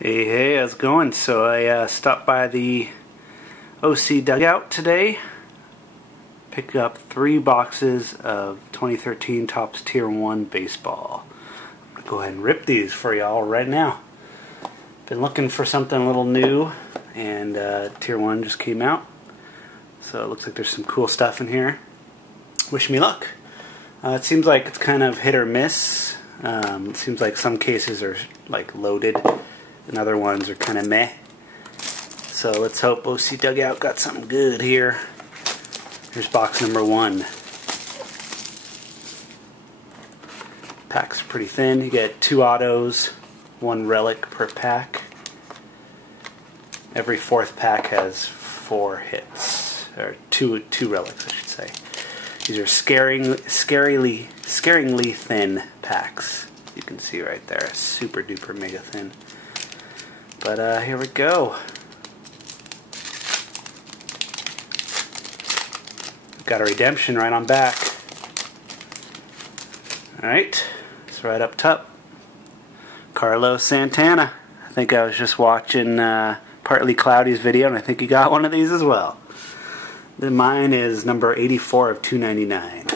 Hey, how's it going? So I stopped by the OC Dugout today, picked up 3 boxes of 2013 Topps Tier 1 baseball. I'm going to go ahead and rip these for y'all right now. Been looking for something a little new, and Tier 1 just came out. So it looks like there's some cool stuff in here. Wish me luck. It seems like it's kind of hit or miss. It seems like some cases are like loaded and other ones are kind of meh. So let's hope OC Dugout got something good here. Here's box number 1. Pack's pretty thin. You get 2 autos, 1 relic per pack. Every 4th pack has 4 hits, or two relics, I should say. These are scaringly thin packs. You can see right there, super duper mega thin. But here we go. Got a redemption right on back. Alright, so right up top, Carlos Santana. I think I was just watching Partly Cloudy's video, and I think he got one of these as well. Then mine is number 84 of 299.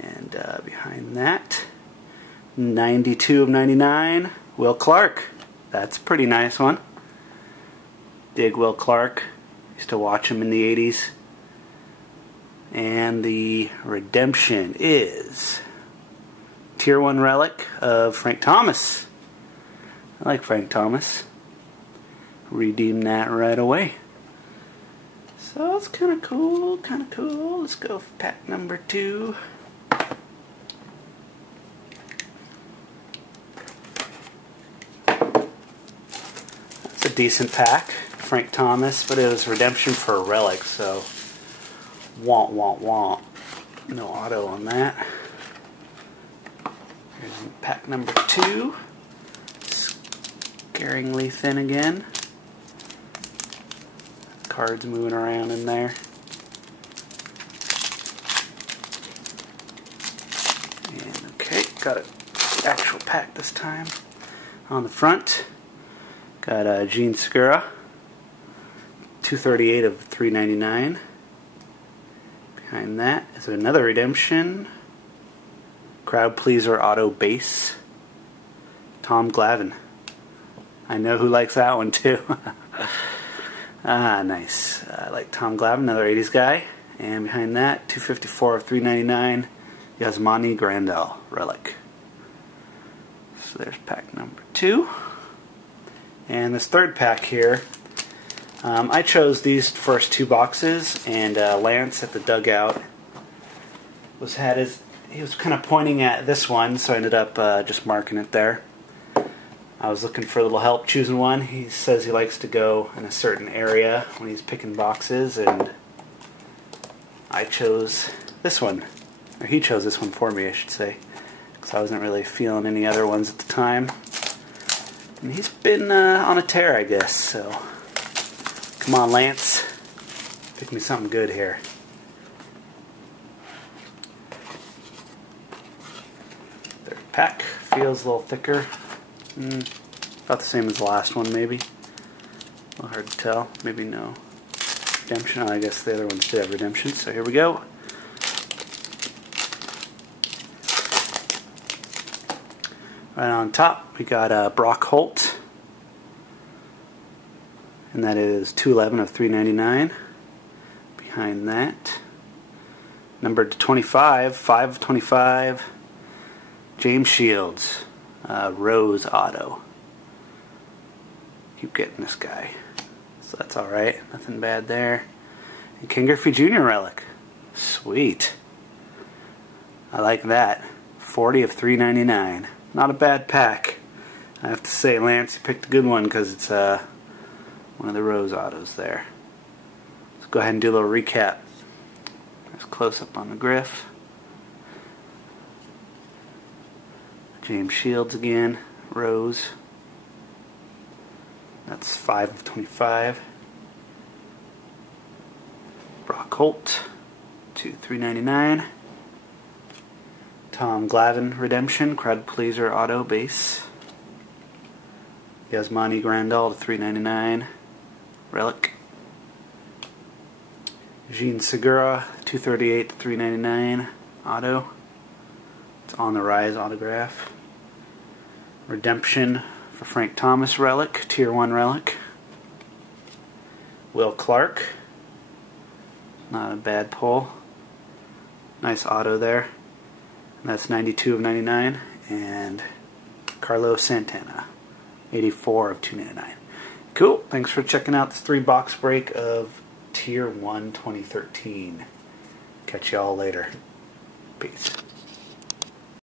And behind that, 92 of 99, Will Clark. That's a pretty nice one. Dig Will Clark. Used to watch him in the 80s. And the redemption is Tier 1 relic of Frank Thomas. I like Frank Thomas. Redeem that right away. So it's kind of cool, kind of cool. Let's go for pack number 2. That's a decent pack. Frank Thomas, but it was redemption for a relic, so want. No auto on that. Here's pack number 2. Scaringly thin again. Cards moving around in there. And okay, got an actual pack this time. On the front, got Gene Segura, 238 of 399. Behind that is another redemption. Crowd Pleaser Auto Base, Tom Glavine. I know who likes that one too. Nice. I like Tom Glavine, another 80s guy. And behind that, 254 of 399, Yasmani Grandal relic. So there's pack number 2. And this third pack here, I chose these first 2 boxes, and Lance at the Dugout he was kind of pointing at this one, so I ended up just marking it there. I was looking for a little help choosing one. He says he likes to go in a certain area when he's picking boxes, and I chose this one. Or he chose this one for me, I should say, because I wasn't really feeling any other ones at the time. And he's been on a tear, I guess, so come on, Lance. Pick me something good here. Third pack feels a little thicker. About the same as the last one, maybe. A little hard to tell. Maybe no. Redemption. Oh, I guess the other ones did have redemption. So here we go. Right on top, we got Brock Holt. And that is 211 of 399. Behind that, numbered to 25, 5 of 25, James Shields. Rose auto. Keep getting this guy. So that's alright. Nothing bad there. And Ken Griffey Jr. relic. Sweet. I like that. 40 of 399. Not a bad pack. I have to say, Lance, you picked a good one because it's one of the Rose autos there. Let's go ahead and do a little recap. There's a close-up on the Griff. James Shields again, Rose. That's 5 of 25. Brock Holt, 399. Tom Glavine redemption, Crowd Pleaser Auto Base. Yasmani Grandal to $3.99. Relic. Jean Segura, $2.38 to $3.99. Auto. It's on the rise autograph. Redemption for Frank Thomas relic, Tier 1 relic. Will Clark. Not a bad pull. Nice auto there. And that's 92 of 99. And Carlos Santana, 84 of 299. Cool. Thanks for checking out this 3-box break of Tier 1 2013. Catch y'all later. Peace.